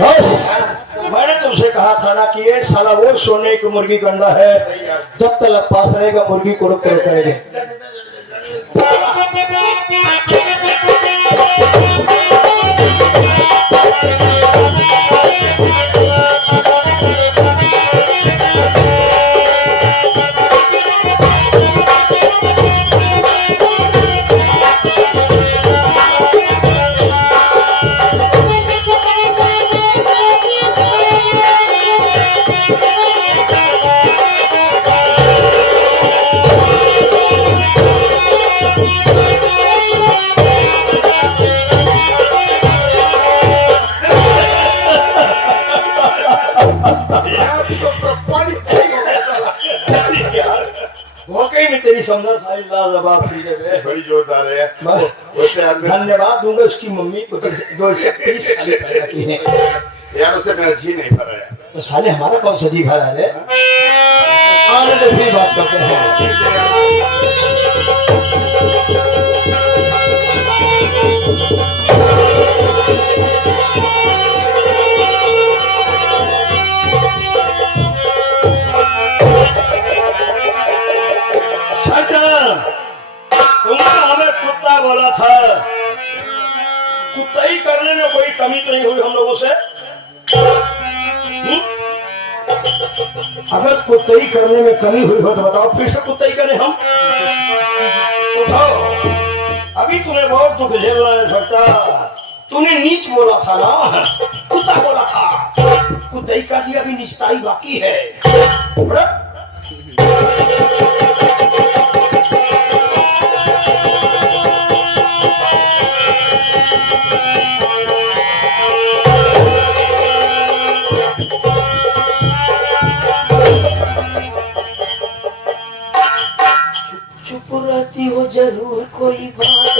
बस मैंने तुमसे कहा था ना कि ये साला वो सोने की मुर्गी का अंडा है, जब तक पास रहेगा मुर्गी को रुक करेंगे। तेरी समझा सारी लाजवाब चीजें बड़ी जोरदार है। धन्यवाद दूंगा उसकी मम्मी को जो इसे 30 साल पैदा की है यार, उसे मेरा जी नहीं भरा है। तो साले हमारा कौन सा जी भरा है? आनंद फिर बात करते हैं। तुमने हमें कुत्ता बोला था, कुत्ता ही करने में कोई कमी तो नहीं हुई हम लोगों से? अगर कुत्ता ही करने में कमी हुई हो तो बताओ, फिर से कुत्ता ही करें हम? उठाओ, अभी तुम्हें बहुत दुख झेलना है सकता। तूने नीच बोला था ना, कुत्ता बोला था, कुत्ता ही कर दिया, अभी निचताई बाकी है। रहती हो जरूर कोई बात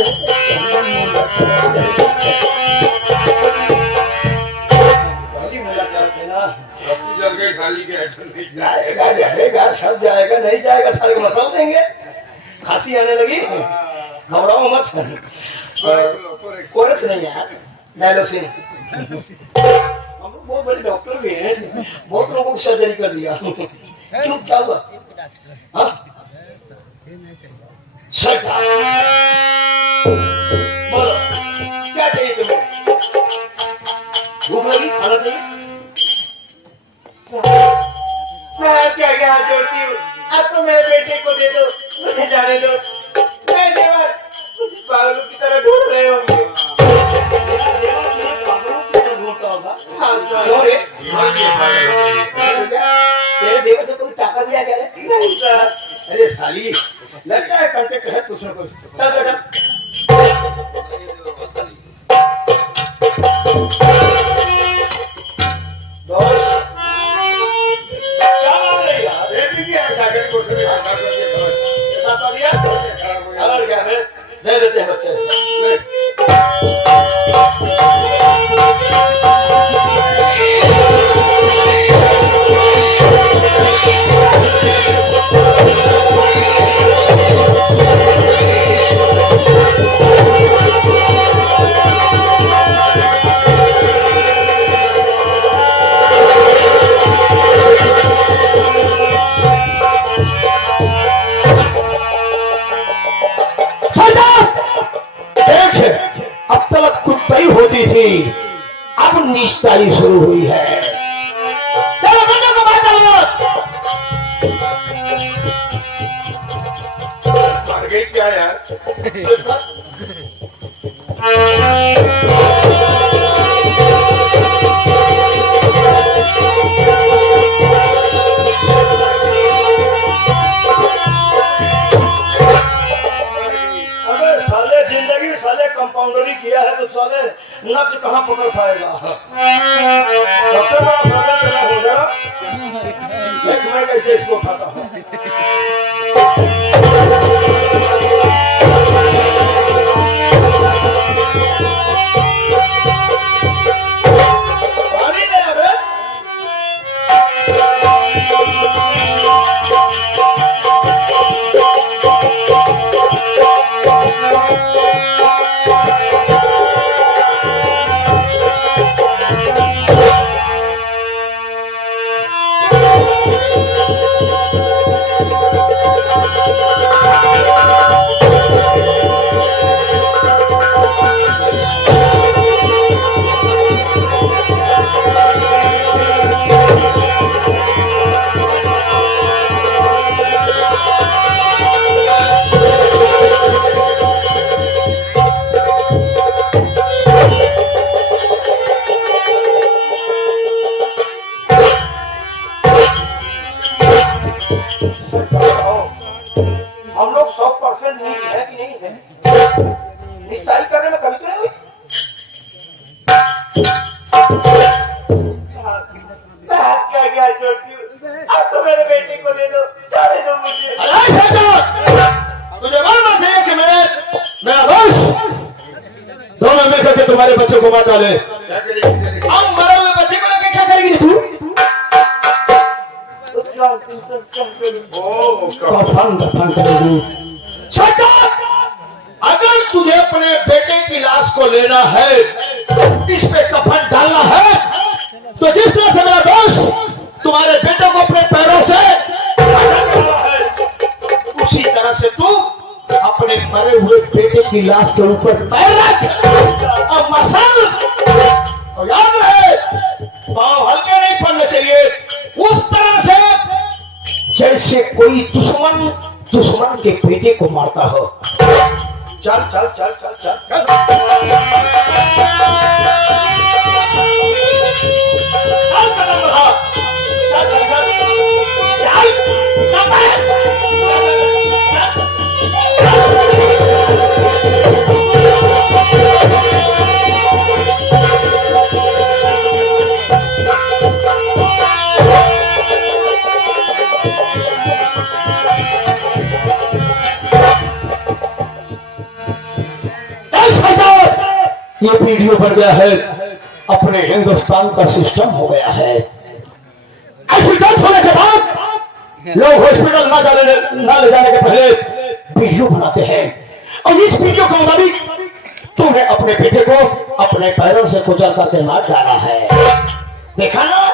जल गई साली के जाएगा, जाएगा सब जाएगा, नहीं जाएगा सारे मसल देंगे। खांसी आने लगी, घबराओ मत। कोरस नहीं यार, डायलोसिन। हम लोग बहुत बड़े डॉक्टर भी हैं, बहुत लोगों को सर्जरी कर दिया। क्यों, क्या हुआ? हाँ बोलो क्या चाहिए तुम्हें? भूख लगी, खाना चाहिए? मैं क्या यहाँ जोड़ती हूँ, अब तो मेरे बेटे को दे दो, मुझे जाने दो। मैं देवा मुझे पागलों की तरह ढूंढ रहे होंगे। पागलों की तरह ढूंढता होगा? तेरे देवर से कोई टाका दिया क्या? नहीं सर। अरे साली, लगता है कांटेक्ट है कुछ न कुछ। चल बेटा। दोस्त, क्या मांग रही है? दे दीजिए जाकर कुछ नहीं खा कर साथ आ दिया? और क्या है? दे देते हैं बच्चे। अब तक कुत्ताई होती थी, अब निस्तारी शुरू हुई है। चलो बेटों को बात मर गई क्या यार? कंपाउंडरी किया है तो साले नब्ज कहाँ पकड़ पाएगा? सबसे बड़ा फायदा तेरा हो गया, देख मैं कैसे इसको खाता हूँ। पानी दे अबे। क्या क्या छोड़ती हूँ, अब तो मेरे बेटे को दे दो, जाने दो मुझे। अरे शैतान, तुझे मालूम चाहिए कि मेरा दोस्त दोनों मिलकर के तुम्हारे बच्चे को मार डाले। क्या करेगी इसे लेके? अब मरे हुए बच्चे को लेकर क्या करेगी तू? उसका अंतिम संस्कार करूँ। ओ कफन दफन करेगी। शैतान, अगर तुझे अपने बेटे की लाश को लेना है, इस पे कफन डालना है, तो जिस तरह से मेरा दोस्त तुम्हारे बेटे को अपने पैरों से ऐसा करना है, उसी तरह से तू अपने मरे हुए बेटे की लाश के ऊपर पैर रख और मसल। और याद रहे, पांव हल्के नहीं पड़ने चाहिए, उस तरह से जैसे कोई दुश्मन के बेटे को मारता हो। चल चल चल चल चल चल कदम बढ़ा। चल चल चल ये वीडियो बन गया है, अपने हिंदुस्तान का सिस्टम हो गया है। एक्सीडेंट होने के बाद लोग हॉस्पिटल ना ले जाने के पहले वीडियो बनाते हैं, और इस वीडियो के मुताबिक तुम्हें अपने बेटे को अपने पैरों से कुचल करके मार डाला है। देखा ना,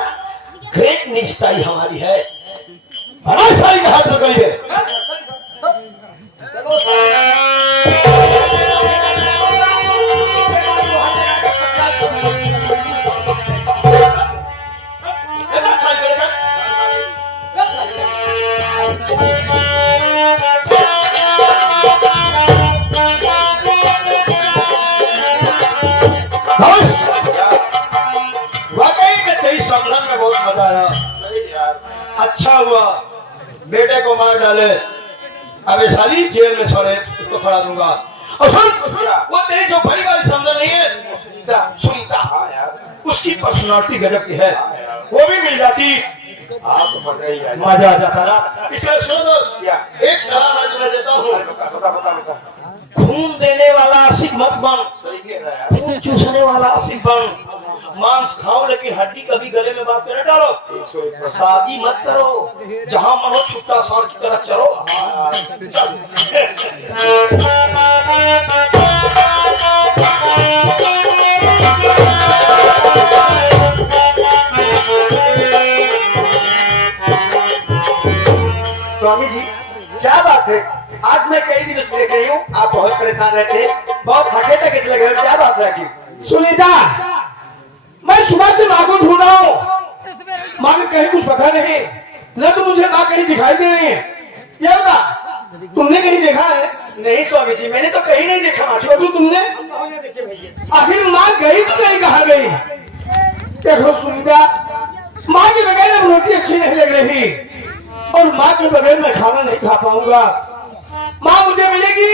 ग्रेट निष्ठाई हमारी है। बड़ा सारी का हाथ में करिए। वाकई में तेरी संभलन में बहुत मजा आया। सही यार। अच्छा हुआ बेटे को मार डाले, अबे साली जेल में छोड़े, इसको खड़ा दूंगा। और सुन, वो तेरी जो भाई वाली समझ नहीं है, सुनीता, हाँ यार। उसकी पर्सनालिटी गजब की है, वो भी मिल जाती, आप तो पता ही है। मजा आ जाता ना। इसलिए सुनो दोस्त, क्या? एक सलाह मैं तुम्हें देता हूँ, बता। खून देने वाला आशिक मत बन, सही कह रहा है यार। खून चूसने वाला आशिक बन। मांस खाओ लेकिन हड्डी कभी गले में बात कर डालो। 101%। शादी मत करो, जहाँ मन हो छुट्टा सांड की तरह चलो। स्वामी जी, क्या बात है? आज मैं कई दिन देख रही हूँ, आप बहुत परेशान रहते हैं, बहुत थके थके लग रहे हो, क्या बात है? सुनीता, मैं सुबह से माँ को ढूंढ रहा हूँ, माँ में कहीं कुछ पता नहीं, न तो मुझे माँ कहीं दिखाई दे रही है। क्या बता, तुमने कहीं देखा है? नहीं स्वामी जी, मैंने तो कहीं नहीं देखा। माँ तो तुमने आखिर माँ गई तो कहीं कहा गई? देखो सुनीता, माँ के बगैर अब रोटी अच्छी नहीं लग रही, और माँ के बगैर मैं खाना नहीं खा पाऊंगा। माँ मुझे मिलेगी,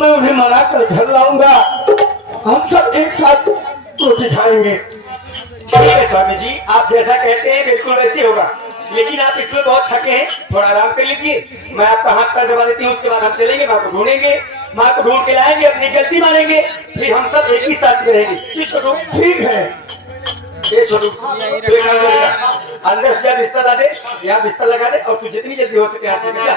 मैं उन्हें मना कर घर लाऊंगा, हम सब एक साथ रोटी खाएंगे। ठीक है स्वामी जी, आप जैसा कहते हैं बिल्कुल वैसे होगा, लेकिन आप इसमें बहुत थके हैं, थोड़ा आराम कर लीजिए। मैं आपका हाथ पैर दबा देती हूँ, उसके बाद हम चलेंगे, माँ को ढूंढेंगे, माँ को ढूंढ के लाएंगे, अपनी गलती मानेंगे, फिर हम सब एक ही साथ रहेंगे। ठीक है, ये छोटू अंदर से बिस्तर ला दे, यहाँ बिस्तर लगा दे, और तू जितनी जल्दी हो सके यहाँ से निकल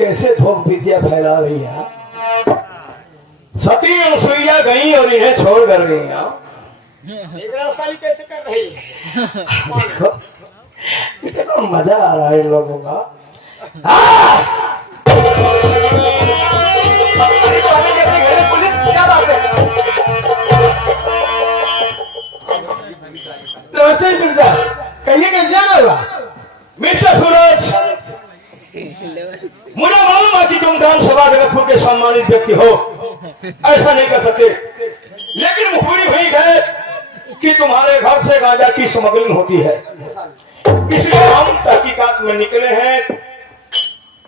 कैसे थोक विद्या फैला रही है। सती अनुसुईया गई और इन्हें छोड़ कर गई हैं। साली कैसे कर रही है? कितना मजा आ रहा है इन लोगों का। हाँ! अरे स्वामी जी, अपने घर में पुलिस, क्या बात है? नमस्ते मिर्जा, कहिए कैसे आना हुआ? मिर्जा सूरज, मुझे मालूम है कि तुम ग्राम सभा जगतपुर के सम्मानित व्यक्ति हो, ऐसा नहीं कर सकते, लेकिन मुखबिरी हुई है कि तुम्हारे घर से गांजा की स्मगलिंग होती है, इसलिए हम तहकीकात में निकले हैं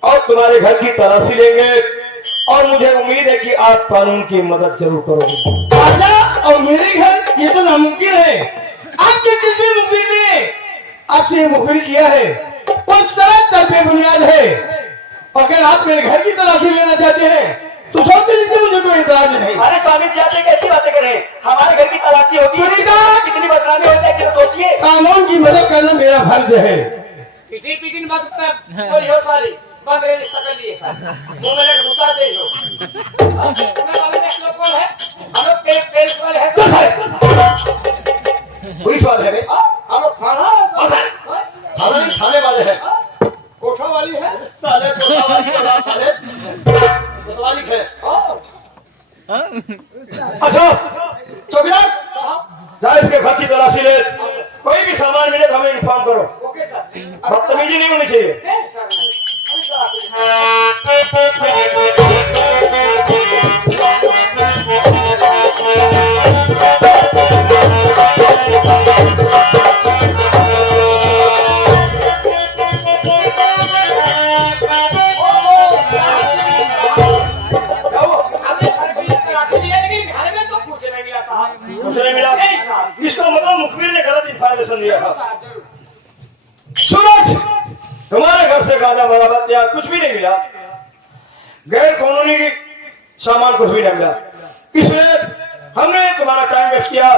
और तुम्हारे घर की तलाशी लेंगे और मुझे उम्मीद है कि आप कानून की मदद जरूर करोगे। गांजा और मेरे घर, ये तो नामुमकिन है। आपकी चीज भी मुमकिन नहीं है। आपसे ये मुखबिरी किया है वो सरासर बेबुनियाद है। अगर आप मेरे घर की तलाशी लेना चाहते हैं तो सोचते लीजिए, मुझे कोई इतराज नहीं। अरे स्वामी जी, आप ये कैसी बातें कर रहे हैं? हमारे घर की तलाशी होती है, सुनीता! कितनी बदनामी हो जाएगी, तो सोचिए। कानून की मदद करना मेरा फर्ज है। पिटी पिटी मत कर, कोई हो साली बंद रही सकल लिए साली मुंह में लग घुसा दे लो। तुम्हें वाले देख लो कौन है? हम लोग पेल पर है। चल भाई, पुलिस वाले हैं, हम लोग थाना थाना नहीं, थाने वाले हैं। कोठा वाली है। साले कोतवाली वाला, साले कोतवाली है। अच्छा चौकीदार, जा इसके घर की तलाशी ले, कोई भी सामान मिले तो हमें इन्फॉर्म करो। Okay sir. बदतमीजी नहीं होनी चाहिए। नहीं सर, नहीं। अभी तो दूसरे मिला, इसका मतलब मुखबिर ने गलत इंफॉर्मेशन दिया था। सूरज, तुम्हारे घर से गांजा बरामद या कुछ भी नहीं मिला, गैर कानूनी सामान कुछ भी नहीं मिला, इसलिए हमने तुम्हारा टाइम वेस्ट किया।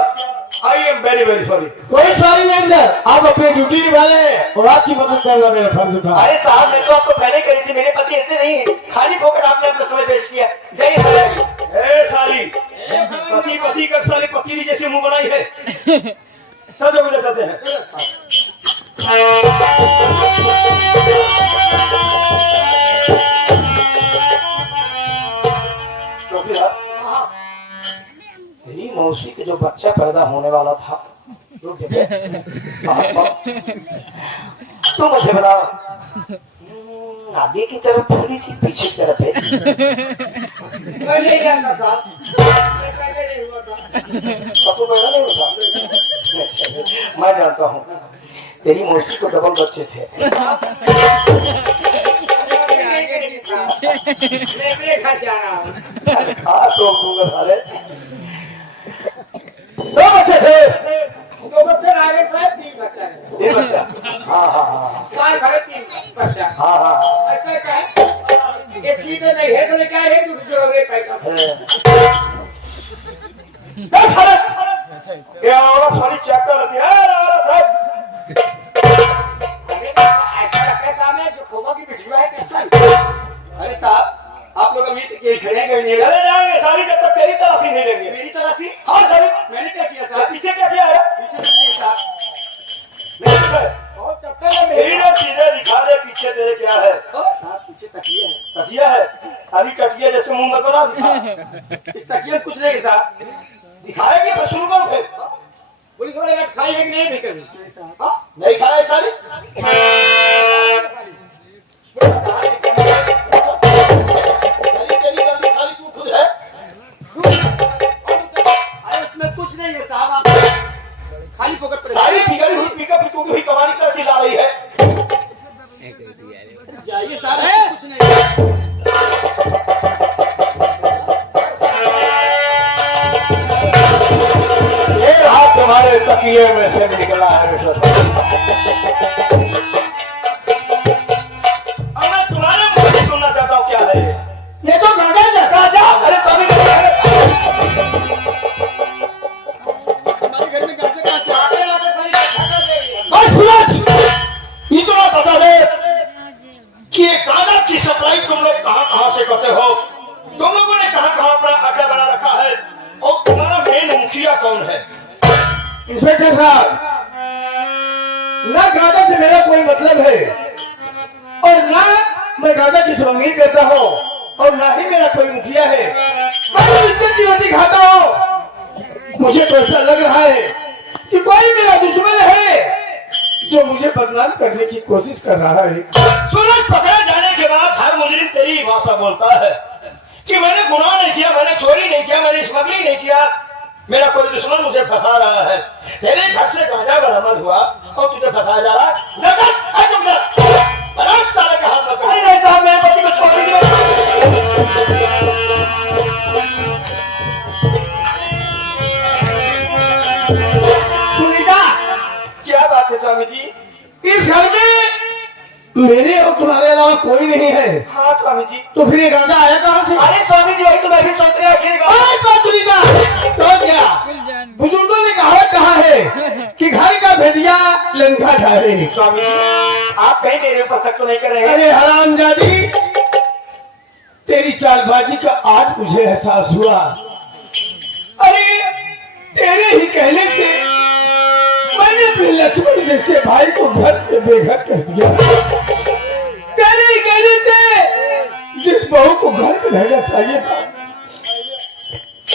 I am very very sorry. कोई सॉरी नहीं सर, आप अपनी ड्यूटी निभा रहे हैं और आपकी मदद करना मेरा फर्ज था। अरे साहब, मैं तो आपको पहले कही थी, मेरे पति ऐसे नहीं है, खाली फोकट आपने अपना समय पेश किया। जय साली। ए साली, पति पति कर साली पतीली जैसी मुंह बनाई है। सब लोग जाते हैं। चौकीदार, मेरी मौसी के जो बच्चा पैदा होने वाला था, तो मुझे बता, आगे की तरफ थोड़ी सी पीछे की तरफ है। मैं नहीं जानता साहब, मैं पहले नहीं हुआ था। आपको पैदा नहीं होता? अच्छा, मैं जानता हूँ, तेरी मौसी को डबल बच्चे थे। मैं खा जा रहा हूँ। हाँ तो दूंगा सारे। दो बच्चे थे। दो बच्चे आगे साहब, तीन बच्चा है। तीन बच्चा। हाँ हाँ हाँ साल भरे तीन बच्चा। हाँ हाँ। ऐसा साहब, एक ही तो नहीं है, तो क्या है, दूसरी जोड़ोगे पैसा। ये औरत सारी चेक कर रही है। औरत है। ऐसा रखा सामने जो खोमा की बिटिया है, कैसा है? अरे साहब, आप लोग अभी तक यही खड़े हैं, नहीं अरे जाएंगे सारी, जब तक तेरी तलाशी नहीं लेंगे। मेरी तलाशी? हाँ सारी। मैंने क्या किया साहब? पीछे क्या किया है? पीछे कुछ नहीं साहब। नहीं दिखा है। बहुत चक्कर लग रही तेरी है। ना सीधे दिखा दे पीछे तेरे क्या है। साहब, पीछे तकिए है। तकिया है, सारी टकिया जैसे मुंह में बना दिखा। इस तकिए में कुछ नहीं साहब। दिखाएगी फिर शुरू करो फिर। पुलिस वाले लट खाई है कि नहीं भी कभी? हाँ? नहीं खाया है सारी। तेरी गलती सारी तू खुद है। अरे उसमें कुछ नहीं है साहब, आप खाली फोकट पर सारी फिगरी हुई पिकअप टूटी हुई कमानी कर चिल्ला रही है। जाइए साहब, इसमें कुछ नहीं है। ये हाथ तुम्हारे तकिए में से निकला है विश्वास। अब मैं तुम्हारे मुंह से सुनना चाहता हूँ क्या है ये तो गांजा है। गांजा? अरे स्वामी जी, हमारे घर में गांजा कहाँ से आ गया? आगे सारी अच्छा कर देगी। बस सूरज, इतना बता दे कि ये गांजा की सप्लाई तुम लोग और ना मैं गांजा की सुरंगी करता हूँ और ना ही मेरा कोई मुखिया है। मैं इज्जत की रोटी खाता हूँ। मुझे तो ऐसा लग रहा है कि कोई मेरा दुश्मन है जो मुझे बदनाम करने की कोशिश कर रहा है। सूरज पकड़े जाने के बाद हर मुजरिम तेरी भाषा बोलता है कि मैंने गुनाह नहीं किया, मैंने चोरी नहीं किया, मैंने स्मगलिंग नहीं किया, मेरा कोई दुश्मन मुझे फंसा रहा है। तेरे घर से गांजा बरामद हुआ और तुझे फंसाया जा रहा है। साले का हाथ पकड़। नहीं साहब, मेरे पति को छोड़ दीजिए। सुनीता, क्या बात है स्वामी जी? इस घर में मेरे और तुम्हारे अलावा कोई नहीं है। हाँ स्वामी जी। तो फिर ये गांजा आया कहाँ से? अरे स्वामी जी, वही तो मैं भी सोच रहा हूँ। सुनीता, समझ गया। बुजुर्गों ने कहा है कि घर का भेदिया लंका ढाले। स्वामी जी, आप कहीं मेरे ऊपर शक तो नहीं कर रहे हैं? अरे हरामजादी, तेरी चालबाजी का आज मुझे एहसास हुआ। अरे तेरे ही कहने से मैंने अपने लक्ष्मण जैसे भाई को घर से बेघर कर दिया। तेरे ही कहने से जिस बहू को घर में रहना चाहिए था,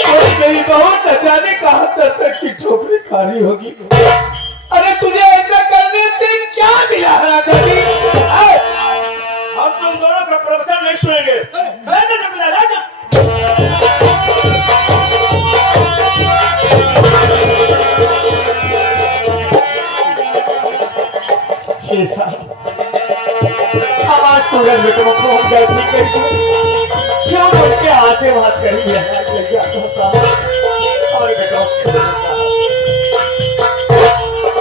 और मेरी बहू न जाने कहां तक की ठोकरी खानी होगी। अरे तुझे ऐसा करने से क्या मिला राजाजी? हम तुम दोनों का प्रवचन नहीं सुनेंगे। आवाज सुनकर बेटे को फोन गलती कर दी, जब उनके हाथे बात करेंगे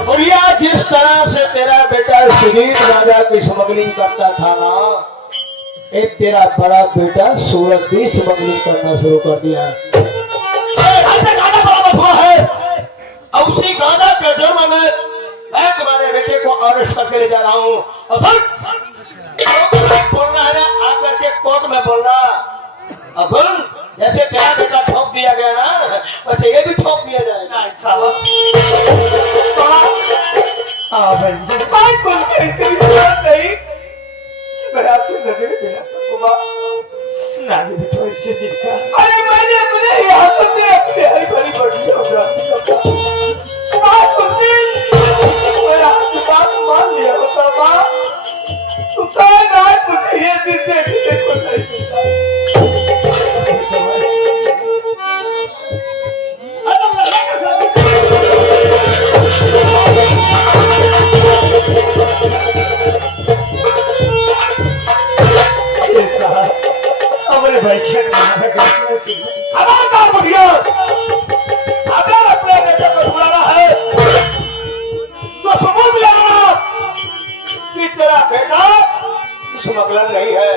बुढ़िया, जिस तरह से तेरा बेटा सुधीर राजा की स्मगलिंग करता था ना, एक तेरा बड़ा बेटा सूरज भी स्मगलिंग करना शुरू कर दिया है। अब उसी गाना के जुर्म में मैं तुम्हारे बेटे को अरेस्ट करके ले जा रहा हूँ। बोलना है ना, आकर के कोर्ट में बोलना। अब जैसे तेरा बेटा ठोक दिया गया ना, वैसे ये भी ठोक दिया जाएगा। अरे मैंने अपने हाथों से अपने हरी भरी बड़ी बात मान लिया होता माँ, तो शायद आज मुझे ये दिन देखने को नहीं मिलता। हमारे भाई अगर अपने बेटे को छुड़ाना है तो सबूत लाना कि तेरा बेटा स्मगलर नहीं है।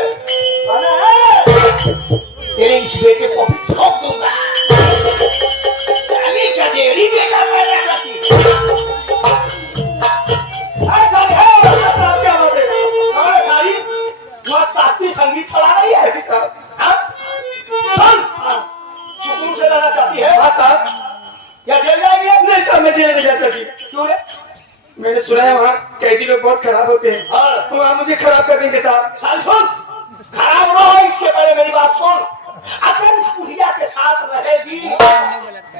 तेरे इस बेटे को भी ठोक दूंगा। साली गजेरी बेटा पैदा करती ऐसा है। क्या बात है? हमारे सारी वह शास्त्रीय संगीत चला रही है। सुकून से रहना चाहती है? हाँ साहब। या जेल जाएगी? नहीं साहब, मैं जेल नहीं जा सकती। क्यों है? मैंने सुना है वहाँ कैदी लोग बहुत खराब होते हैं। हाँ। वहाँ मुझे खराब कर देंगे साहब। साल सुन, खराब ना हो इसके पहले मेरी बात सुन। अगर इस बुढ़िया के साथ रहेगी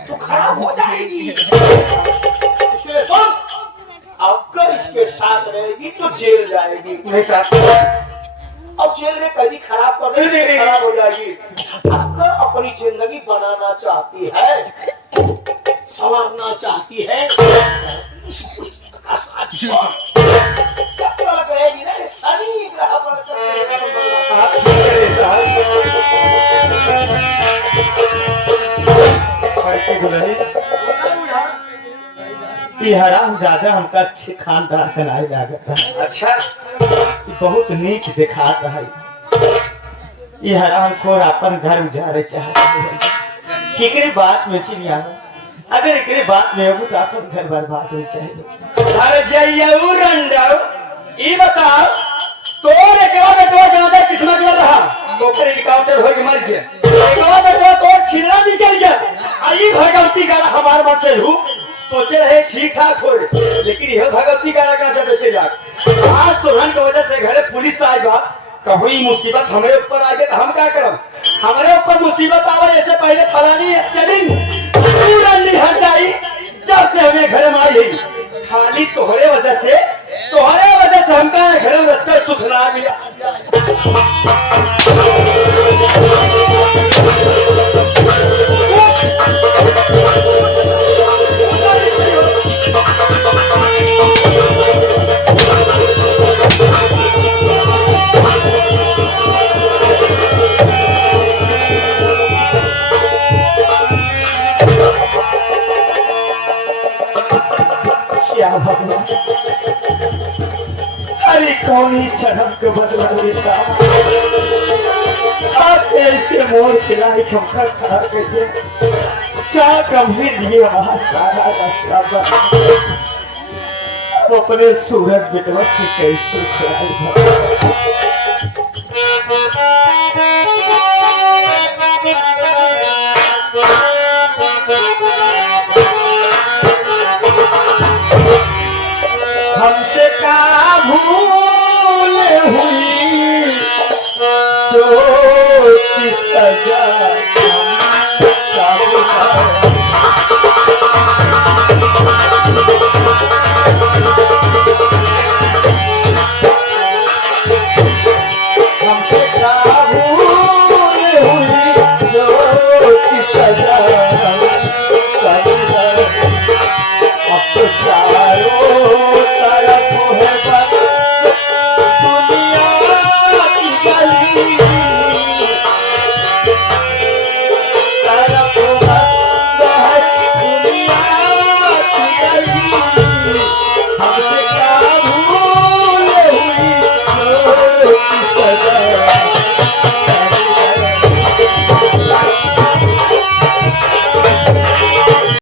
तो खराब हो जाएगी। इसलिए सुन, अगर इसके साथ रहेगी तो जेल जाएगी। नहीं साहब। अब जेल में कैदी खराब करने से खराब हो जाएगी। अगर अपनी जिंदगी बनाना चाहती है, संवारना चाहती है, इस बुढ़िया का साथ छोड़। कब तक रहेगी ना सभी ग्रह पर आप ठीक करें साहब। ये हराम ज्यादा हमका अच्छे खानदान का नहीं लागता। अच्छा, बहुत नीच दिखा रहा है। ये हराम खोर अपन घर उजारे चाहता है। केकरे बात में चिनिया, अगर एकरे बात में अब तो अपन घर बर्बाद हो जाएगा। अरे जाइए रंडाओ, ये बताओ तोर एकवा बेटवा गांजा किस्मत में रहा, ओकर एनकाउंटर हो के मर गया। एकवा बेटवा तोर छिलना निकल गया। आई भगवती गाना हमार मन से हूँ सोचे रहे ठीक ठाक हो, लेकिन यह भगवती गाना कहां से बचे जा। आज तो दुल्हन की वजह से घरे पुलिस आ बा कहीं मुसीबत हमारे ऊपर आ गई तो हम क्या करब? हमारे ऊपर मुसीबत आवे ऐसे पहले फलानी चलिन पूरा निहर जाई। जब से हमें घर में आई खाली तोहरे वजह से हमका घर में अच्छा सुख ना मिला। श्याम भगवान अरे कौन ही चढ़क के बदला लेता आप ऐसे मोर के लायक हमका खड़ा कर दिया। क्या कभी लिए वहां सारा रास्ता पर वो अपने सूरज बिटवा के कैसे चढ़ाई हमसे का भूल